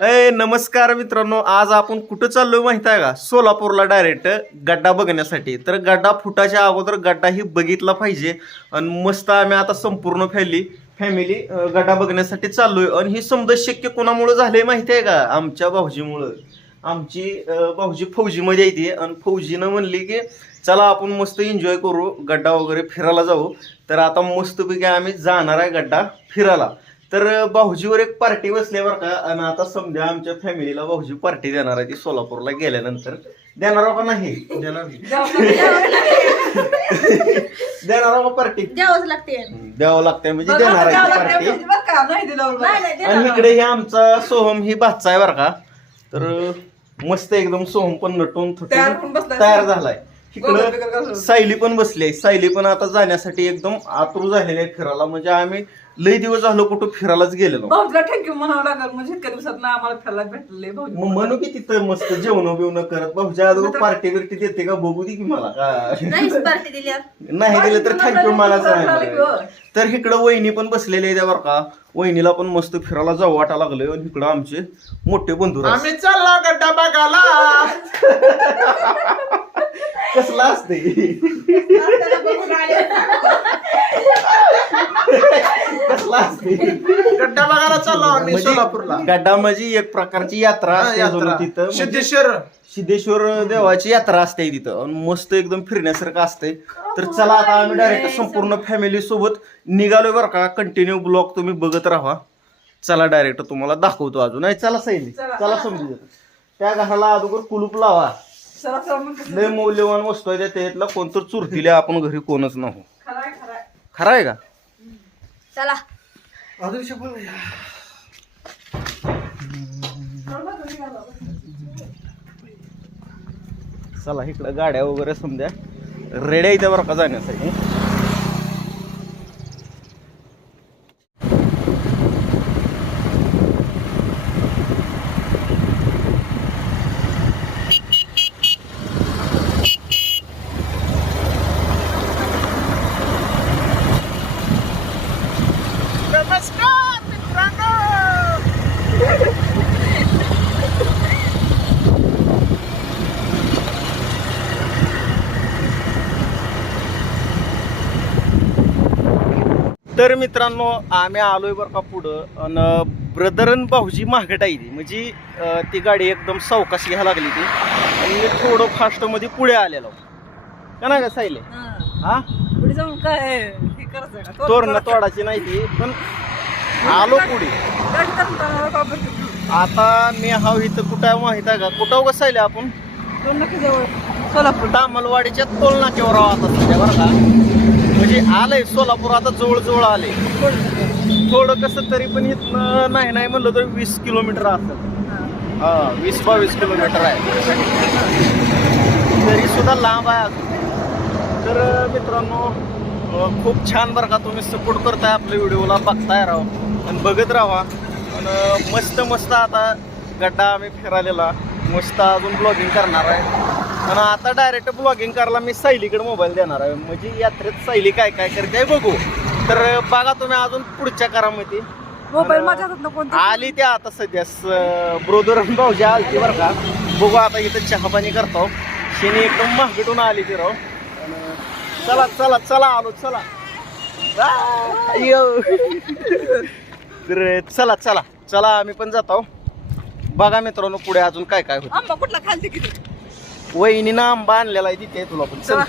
नमस्कार मित्रांनो, आज आपण कुठं चाललोय माहित आहे का? सोलापूरला डायरेक्ट गड्डा बघण्यासाठी. तर गड्डा फुटाच्या अगोदर गड्डा ही बघितला पाहिजे आणि मस्त आम्ही आता संपूर्ण फॅमिली गड्डा बघण्यासाठी चाललोय. आणि ही समजा शक्य कोणामुळे झालंय माहिती आहे का? आमच्या भाऊजीमुळं. आमची भाऊजी फौजीमध्ये येते आणि फौजीनं म्हणली की चला आपण मस्त एन्जॉय करू, गड्डा वगैरे फिरायला जाऊ. तर आता मस्तपैकी आम्ही जाणार आहे गड्डा फिरायला. तर भाऊजीवर एक पार्टी बसल्यावर का, आणि आता समजा आमच्या फॅमिलीला भाऊजी पार्टी देणार आहे ती सोलापूरला गेल्यानंतर. देणार का नाही? देणार देणार पार्टी द्यावंच लागते. द्यावं लागतंय म्हणजे देणार आहे पार्टी. आणि इकडे हे आमचा सोहम ही भाचा आहे बरं का. तर मस्त एकदम सोहम पण नटून तयार झालाय. इकडं सायली पण बसली आहे. सायली पण आता जाण्यासाठी एकदम आतुर झालेली आहे फिरायला. म्हणजे आम्ही लई दिवस झालो कुठं फिरायलाच गेलेलो. थँक्यू म्हणावं लागेल, म्हणजे इतक्या दिवसात ना आम्हाला फिरायला भेटले. मग म्हणू की तिथं मस्त जेवण बिवणं करत भाऊच्या अगोदर पार्टी बिर्टी देते का बघू दे की मला. नाही पार्टी दिल्यावर नाही दिलं तर थँक्यू मला सांगितलं. तर इकडं वहिनी पण बसलेले आहे बरं का. वहिनीला पण मस्त फिरायला जाऊ वाटा लागलंय. आणि इकडं आमचे मोठे बंधू आम्ही चाललो गड्डा बघायला. कसला असते कसला असते गड्डा बघायला चाललो आम्ही सोलापूरला. गड्डा म्हणजे एक प्रकारची यात्रा असते यात्रा. तिथं. सिद्धेश्वर देवाची यात्रा असते तिथं. आणि मस्त एकदम फिरण्यासारखं असते. तर चला आता आम्ही डायरेक्ट संपूर्ण फॅमिली सोबत निघालोय बरं का. कंटिन्यू ब्लॉग तुम्ही बघत राहा. चला डायरेक्ट तुम्हाला दाखवतो अजून. नाही चला सायली, चला समजू. त्या घराला अगोदर कुलूप लावा. लय मौल्यवान वस्तू आहे त्यातला कोणतर चुरतीले आपण घरी कोणच नाही. खरं आहे का? चला चला इकडं गाड्या वगैरे समजा रेड्या इथे बरं का जाण्यासाठी. नमस्कार मित्रांनो. तर मित्रांनो आम्ही आलोय बरं का पुढं. आणि ब्रदरन भाऊजी मागट आहे ती. म्हणजे ती गाडी एकदम सावकाश घ्यायला लागली ती. आणि मी थोडं फास्ट मध्ये पुढे आलेलो का नाही का सायले. हा पुढे जाऊन काय हे करायचं का? तोरण तोडाची नाही ती, पण आलो पुढे. आता मी हा इथं कुठं माहित आहे का? कुठं कसं आहे आपण सोलापूर दामलवाडीच्या टोल नाक्यावर आहोत आता सध्या बरं का. म्हणजे आलंय सोलापूर आता जवळ आले. थोडं कसं तरी पण इथनं नाही म्हणलं तर 20 किलोमीटर असेल. हा 20-22 किलोमीटर आहे. तरी सुद्धा लांब आहे अजून. तर मित्रांनो खूप छान बरं का. तुम्ही सपोर्ट करताय आपल्या व्हिडिओला, बघताय राहा आणि बघत राहा. आणि मस्त आता गड्डा आम्ही फिरायला मस्त अजून ब्लॉगिंग करणार आहे. आणि आता डायरेक्ट ब्लॉगिंग करायला मी सायलीकडे मोबाईल देणार आहे. म्हणजे यात्रेत सायली काय करते बघू. तर बघा तुम्ही अजून पुढच्या करामध्ये. मोबाईल माझ्या हातात नको. आली त्या आता सध्या ब्रोदर भाऊजी आलती बरं का. बघू आता इथं चहा पाणी करतो. शेणी एकदम महागटून आली ती राव. चला आलो चला. तर चला आम्ही पण जातो. बघा मित्रांनो पुढे अजून काय होतं. आंबा कुठला खालते किती वहिनीनं आंबा आणलेला आहे तिथे तुला पण. चला